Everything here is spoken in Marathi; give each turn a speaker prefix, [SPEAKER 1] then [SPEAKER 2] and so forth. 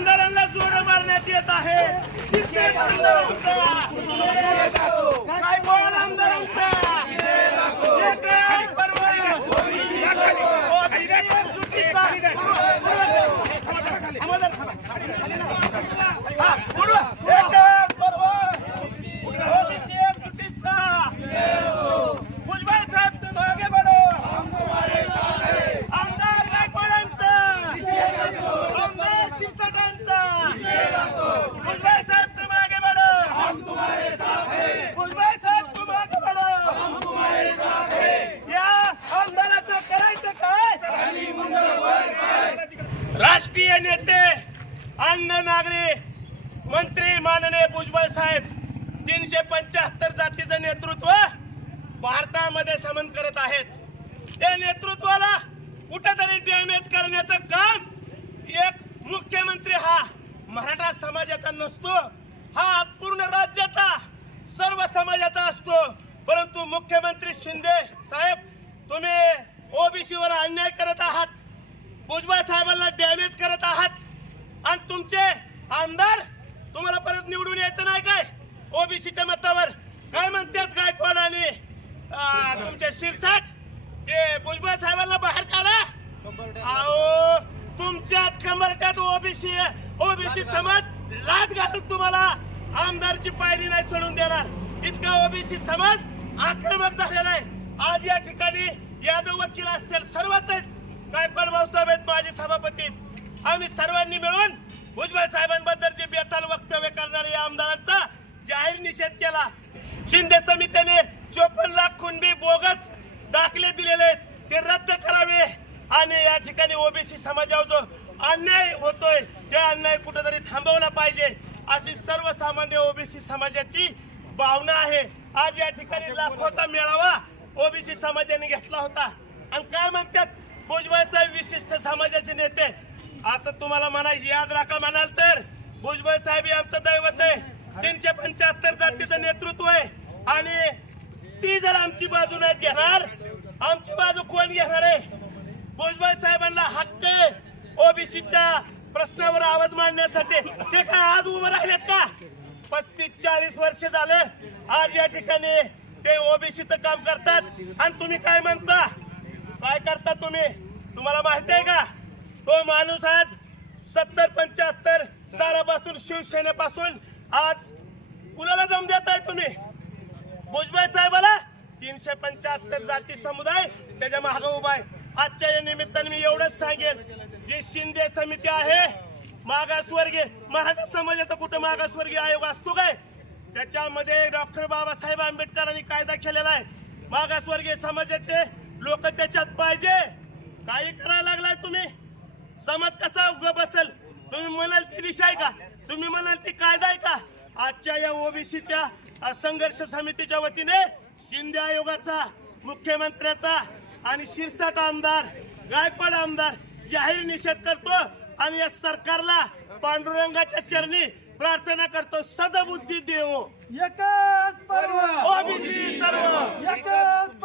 [SPEAKER 1] आमदारांना जोड मारण्यात येत आहे शिक्षक आमदारांचा गायकवाड आमदारांचा एक एक पर्व ओबीसी एकजुटीचा हा, पुढं. एक एक पर्व ओबीसी एकजुटीचा भुजबळ साहेब तुम आगे बढ़ो आमदार गायकवाडांचा आमदार शिरसाटांचा भुजबळ साहेब तुम आगे बढ़ो भुजबळ साहेब तुम आगे बढ़ो या आमदाराचं करायचं काय राष्ट्रीय नेते अन्न नागरी मंत्री माननीय भुजबळ साहेब तीनशे पंच्याहत्तर जातीचं नेतृत्व भारतामध्ये समन करत आहेत. त्या नेतृत्वाला कुठेतरी डॅमेज करण्याचं काम एक मुख्यमंत्री हा मराठा समाजाचा नसतो हा पूर्ण राज्याचा सर्व समाजाचा असतो. परंतु मुख्यमंत्री शिंदे साहेब तुम्ही ओबीसीवर अन्याय करत आहात. भुजबळ साहेबांना डॅमेज करत आहात. आणि तुमचे आमदार तुम्हाला परत निवडून यायचं नाही काय? ओबीसीच्या मतावर. काय म्हणतात गायकवाड आणि तुमचे शिरसाट? हे भुजबळ साहेबांना बाहेर काढा. अहो तुमच्याच कंबरट्यात ओबीसी ओबीसी समाज लाट घालून तुम्हाला आमदारची पायरी नाही चढून देणार. इतका ओबीसी समाज आक्रमक झालेला आहे. आज या ठिकाणी यादव वकील असतील सर्वच आहेत. गायकवाड भाऊसाहेब आहेत माझे सभापती आम्ही सर्वांनी मिळून भुजबळ साहेबांबद्दल जे बेताल वक्तव्य करणाऱ्या या आमदारांचा जाहीर निषेध केला. शिंदे समितीने चोपन्न लाख कुणबी बोगस दाखले दिलेले आहेत. ते रद्द करावे आणि या ठिकाणी ओबीसी समाजावर जो अन्याय होतोय ते अन्याय कुठेतरी थांबवला पाहिजे अशी सर्वसामान्य ओबीसी समाजाची भावना आहे. आज या ठिकाणी लाखोचा मेळावा ओबीसी समाजाने घेतला होता. आणि काय म्हणतात? भुजबळ साहेब विशिष्ट समाजाचे नेते असं तुम्हाला म्हणायचं याद राखा म्हणाल तर. भुजबळ साहेब हे आमचं दैवत आहे. तीनशे पंच्याहत्तर जातीचं नेतृत्व आहे. आणि ती जर आमची बाजू नाही घेणार आमची बाजू कोण घेणार आहे? भुजबळ साहेबांना हक्क ओबीसीच्या प्रश्नावर आवाज मांडण्यासाठी. ते काय आज उभं राहिलेत का? पस्तीस चाळीस वर्ष झालं. आज या ठिकाणी ते ओबीसीचं काम करतात. आणि तुम्ही काय म्हणता? काय करता तुम्ही? तुम्हाला माहिती आहे का? तो माणूस आज सत्तर पंच्याहत्तर सालापासून शिवसेनेपासून आज कुणाला दम देताय तुम्ही? भुजबळ साहेबाला? तीनशे पंच्याहत्तर जाती समुदाय त्याच्यामागे उभा आहे. आजच्या या निमित्ताने मी एवढंच सांगेन जी शिंदे समिती आहे मागासवर्गीय मराठा समाजाचा कुठं मागासवर्गीय आयोग असतो काय? त्याच्यामध्ये डॉक्टर बाबासाहेब आंबेडकरांनी कायदा केलेला आहे. मागासवर्गीय समाजाचे लोक त्याच्यात पाहिजे. काही करायला लागलाय तुम्ही? समाज कसा उग बसेल? तुम्ही म्हणाल ती दिशा आहे का? तुम्ही म्हणाल ती कायदा आहे का? आजच्या या ओबीसीच्या संघर्ष समितीच्या वतीने शिंदे आयोगाचा मुख्यमंत्र्याचा आणि शिरसाट आमदार गायकवाड आमदार जाहीर निषेध करतो आणि या सरकारला पांडुरंगाच्या चरणी प्रार्थना करतो. सदबुद्धी देव.
[SPEAKER 2] एकच पर्व.
[SPEAKER 1] ओबीसी सर्व.
[SPEAKER 2] एकच